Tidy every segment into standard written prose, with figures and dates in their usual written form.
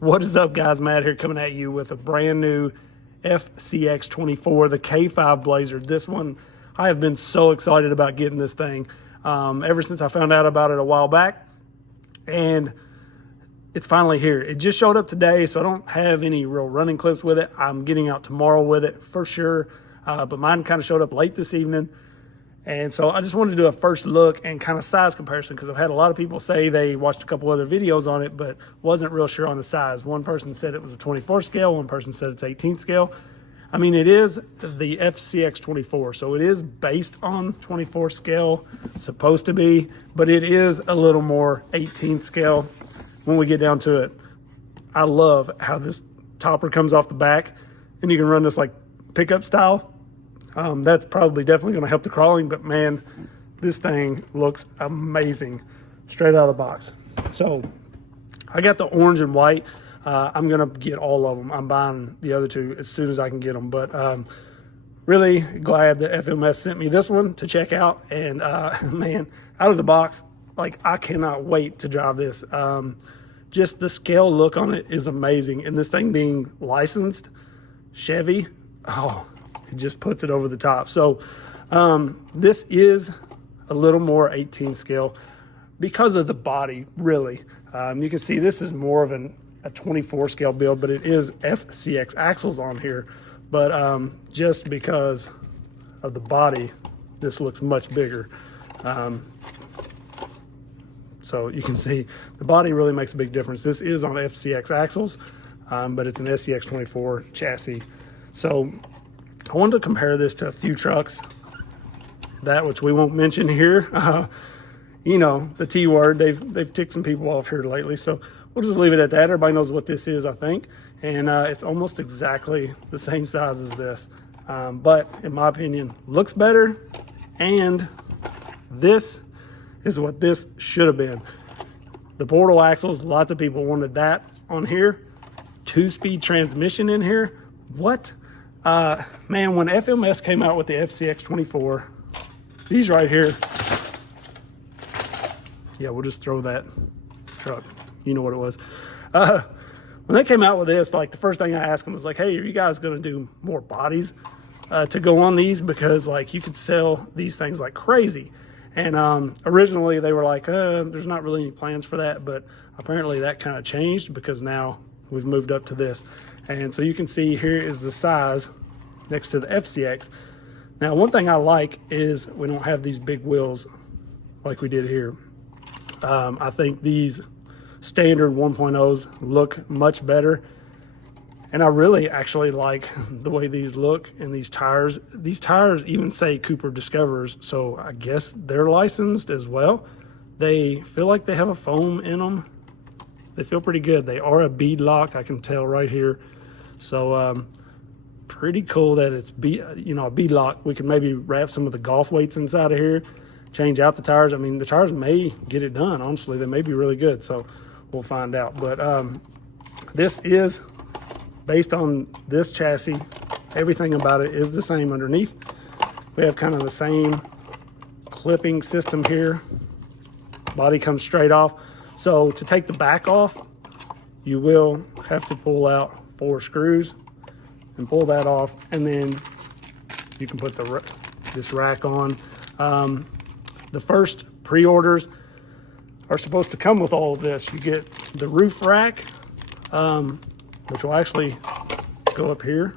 What is up, guys? Matt here, coming at you with a brand new FCX24, the K5 Blazer. This one, I have been so excited about getting this thing ever since I found out about it a while back, and it's finally here. It just showed up today, so I don't have any real running clips with it. I'm getting out tomorrow with it for sure, but mine kind of showed up late this evening. And so I just wanted to do a first look and kind of size comparison, because I've had a lot of people say they watched a couple other videos on it, but wasn't real sure on the size. One person said it was a 24 scale. One person said it's 18 scale. I mean, it is the FCX24, so it is based on 24 scale, supposed to be, but it is a little more 18 scale when we get down to it. I love how this topper comes off the back, and you can run this like pickup style. That's probably definitely going to help the crawling, but man, this thing looks amazing straight out of the box. So I got the orange and white. I'm going to get all of them. I'm buying the other two as soon as I can get them, but really glad that FMS sent me this one to check out. And man, out of the box, like, I cannot wait to drive this. Just the scale look on it is amazing. And this thing being licensed Chevy, oh, it just puts it over the top. So this is a little more 18 scale because of the body, really. You can see this is more of a 24 scale build, but it is FCX axles on here. But just because of the body, this looks much bigger. So you can see the body really makes a big difference. This is on FCX axles, but it's an SCX24 chassis. So I wanted to compare this to a few trucks, that which we won't mention here. You know, the T word, they've ticked some people off here lately. So we'll just leave it at that. Everybody knows what this is, I think. And it's almost exactly the same size as this. But in my opinion, looks better. And this is what this should have been. The portal axles, lots of people wanted that on here. 2-speed transmission in here. What? Man, when FMS came out with the FCX24, these right here, yeah, we'll just throw that truck. You know what it was. When they came out with this, like, the first thing I asked them was like, hey, are you guys going to do more bodies to go on these? Because, like, you could sell these things like crazy. And originally they were like, there's not really any plans for that, but apparently that kind of changed because now we've moved up to this. And so you can see here is the size next to the FCX. Now, one thing I like is we don't have these big wheels like we did here. I think these standard 1.0s look much better. And I really actually like the way these look and these tires. These tires even say Cooper Discoverers, so I guess they're licensed as well. They feel like they have a foam in them. They feel pretty good. They are a bead lock, I can tell right here. So pretty cool that it's a bead lock. We can maybe wrap some of the golf weights inside of here, change out the tires. I mean, the tires may get it done, honestly. They may be really good, so we'll find out. But this is based on this chassis. Everything about it is the same underneath. We have kind of the same clipping system here. Body comes straight off. So to take the back off, you will have to pull out 4 screws and pull that off, and then you can put this rack on. The first pre-orders are supposed to come with all of this. You get the roof rack, which will actually go up here.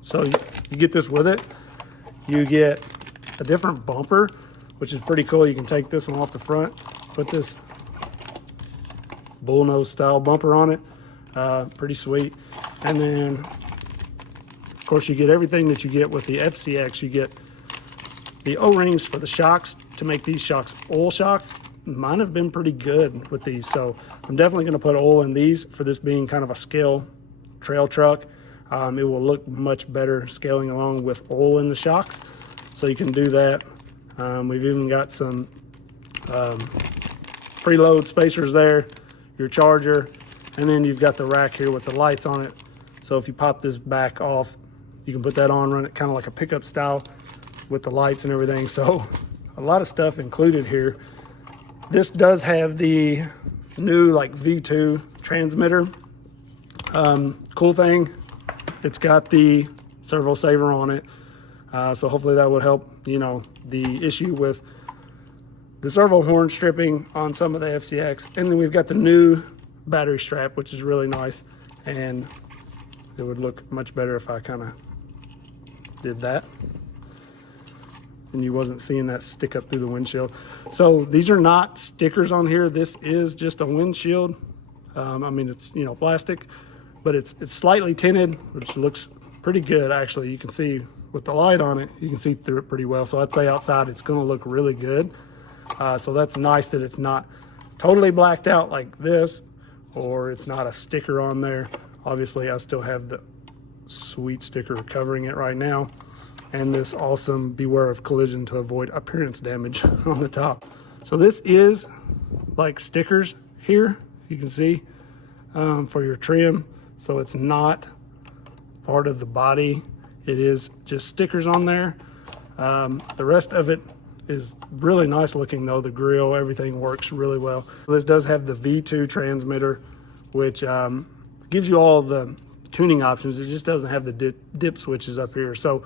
So you get this with it. You get a different bumper, which is pretty cool. You can take this one off the front, put this bullnose style bumper on it. Pretty sweet. And then, of course, you get everything that you get with the FCX. You get the O-rings for the shocks to make these shocks oil shocks. Mine have been pretty good with these, so I'm definitely going to put oil in these for this being kind of a scale trail truck. It will look much better scaling along with oil in the shocks, so you can do that. We've even got some preload spacers there, your charger, and then you've got the rack here with the lights on it. So if you pop this back off, you can put that on, run it kind of like a pickup style with the lights and everything. So a lot of stuff included here. This does have the new like V2 transmitter Cool thing, it's got the servo saver on it. So hopefully that would help, you know, the issue with the servo horn stripping on some of the FCX. And then we've got the new battery strap, which is really nice. And it would look much better if I kind of did that and you wasn't seeing that stick up through the windshield. So these are not stickers on here. This is just a windshield. I mean, it's, you know, plastic, but it's slightly tinted, which looks pretty good. Actually, you can see with the light on it, you can see through it pretty well. So I'd say outside it's going to look really good. So that's nice that it's not totally blacked out like this, or it's not a sticker on there. Obviously, I still have the sweet sticker covering it right now, and this awesome beware of collision to avoid appearance damage on the top. So this is like stickers here, you can see, for your trim. So it's not part of the body. It is just stickers on there. The rest of it is really nice looking though. The grill, everything works really well. This does have the V2 transmitter, which gives you all the tuning options. It just doesn't have the dip switches up here. So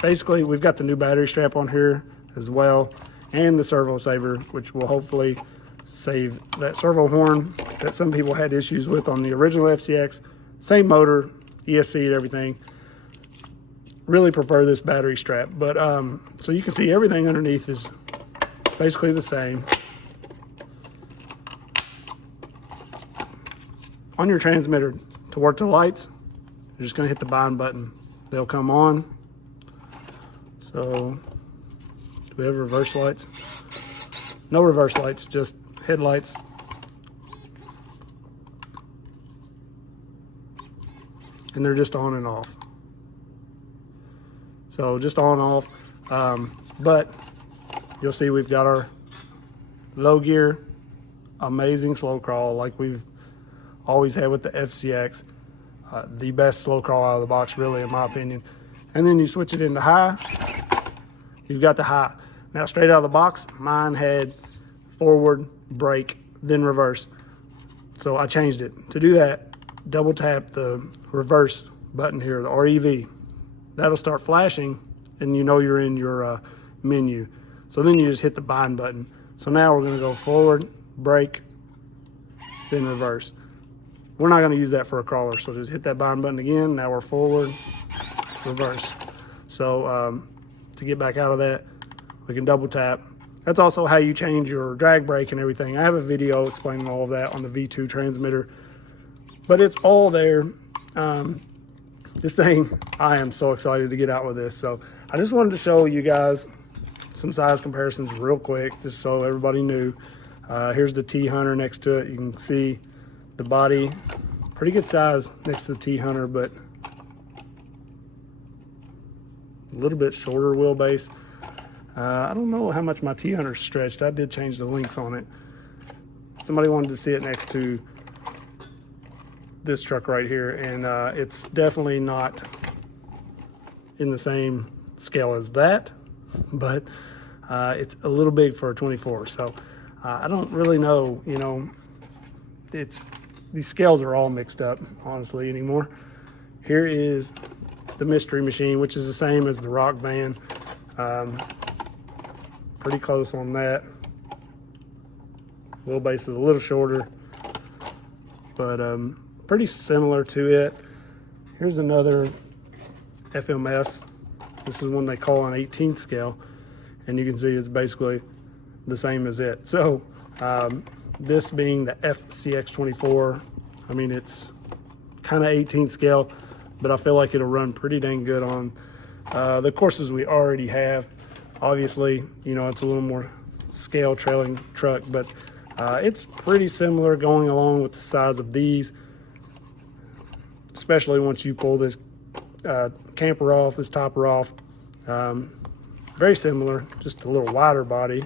basically we've got the new battery strap on here as well, and the servo saver, which will hopefully save that servo horn that some people had issues with on the original FCX. Same motor, ESC and everything. Really prefer this battery strap, but so you can see everything underneath is basically the same. On your transmitter, to work the lights, you're just gonna hit the bind button. They'll come on. So, do we have reverse lights? No reverse lights, just headlights. And they're just on and off. So just on and off, but you'll see we've got our low gear, amazing slow crawl like we've always had with the FCX. The best slow crawl out of the box, really, in my opinion. And then you switch it into high, you've got the high. Now straight out of the box, mine had forward, brake, then reverse. So I changed it. To do that, double tap the reverse button here, the REV. That'll start flashing and you know you're in your menu. So then you just hit the bind button. So now we're gonna go forward, brake, then reverse. We're not gonna use that for a crawler, so just hit that bind button again. Now we're forward, reverse. So to get back out of that, we can double tap. That's also how you change your drag brake and everything. I have a video explaining all of that on the V2 transmitter, but it's all there. This thing, I am so excited to get out with this. So I just wanted to show you guys some size comparisons real quick, just so everybody knew. Here's the T-Hunter next to it. You can see the body, pretty good size next to the T-Hunter, but a little bit shorter wheelbase. I don't know how much my T-Hunter stretched. I did change the length on it. Somebody wanted to see it next to this truck right here, and it's definitely not in the same scale as that, but it's a little big for a 24. So I don't really know, you know, these scales are all mixed up, honestly, anymore. Here is the Mystery Machine, which is the same as the Rock Van. Pretty close on that. Wheelbase is a little shorter, but pretty similar to it. Here's another FMS. This is one they call an 18th scale, and you can see it's basically the same as it. So this being the FCX24, I mean, it's kind of 18th scale, but I feel like it'll run pretty dang good on the courses we already have. Obviously, you know, it's a little more scale trailing truck, but it's pretty similar going along with the size of these, especially once you pull this camper off, this topper off. Very similar, just a little wider body.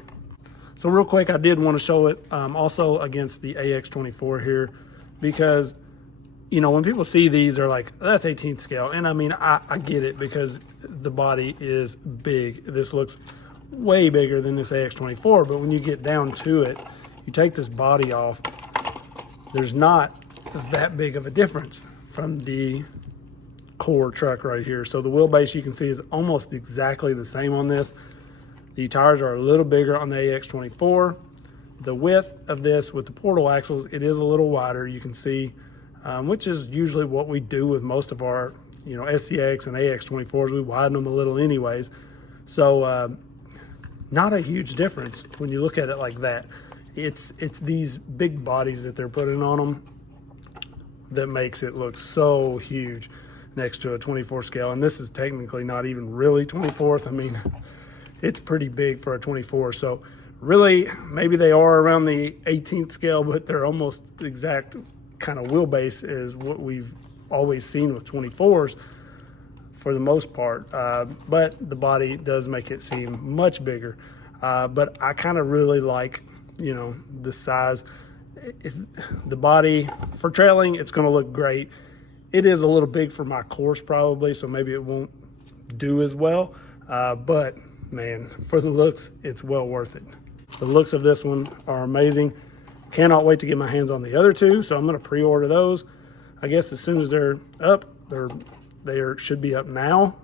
So real quick, I did want to show it also against the AX24 here, because, you know, when people see these, they're like, that's 18th scale. And I mean, I get it, because the body is big. This looks way bigger than this AX24, but when you get down to it, you take this body off, there's not that big of a difference from the core truck right here. So the wheelbase, you can see, is almost exactly the same on this. The tires are a little bigger on the AX24. The width of this with the portal axles, it is a little wider, you can see, which is usually what we do with most of our, SCX and AX24s. We widen them a little anyways. So not a huge difference when you look at it like that. It's these big bodies that they're putting on them that makes it look so huge next to a 24 scale. And this is technically not even really 24th. I mean, it's pretty big for a 24. So really, maybe they are around the 18th scale, but they're almost the exact kind of wheelbase as what we've always seen with 24s for the most part. But the body does make it seem much bigger. But I kind of really like, the size. The body for trailing, it's going to look great. It is a little big for my course probably, so maybe it won't do as well. But man, for the looks, it's well worth it. The looks of this one are amazing. Cannot wait to get my hands on the other two, so I'm going to pre-order those. I guess as soon as they're up, they should be up now.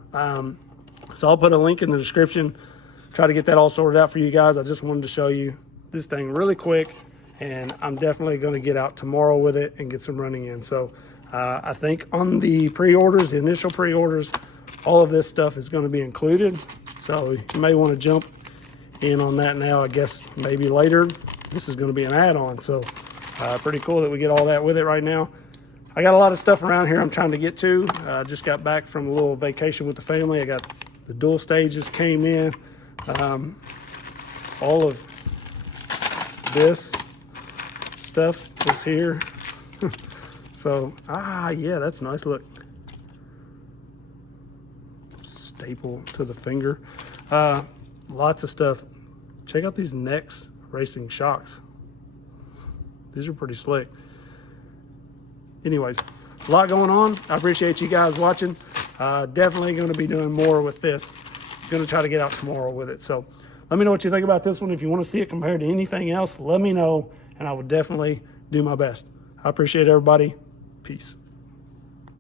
So I'll put a link in the description. Try to get that all sorted out for you guys. I just wanted to show you this thing really quick, and I'm definitely going to get out tomorrow with it and get some running in. So I think on the pre-orders, the initial pre-orders, all of this stuff is going to be included. So you may want to jump in on that now. I guess maybe later. This is going to be an add-on. So pretty cool that we get all that with it right now. I got a lot of stuff around here I'm trying to get to. Just got back from a little vacation with the family. I got the dual stages came in. All of this stuff is here. So, yeah, that's nice. Look. Staple to the finger. Lots of stuff. Check out these Nex racing shocks. These are pretty slick. Anyways, a lot going on. I appreciate you guys watching. Definitely going to be doing more with this. Going to try to get out tomorrow with it. So let me know what you think about this one. If you want to see it compared to anything else, let me know, and I will definitely do my best. I appreciate everybody. Peace.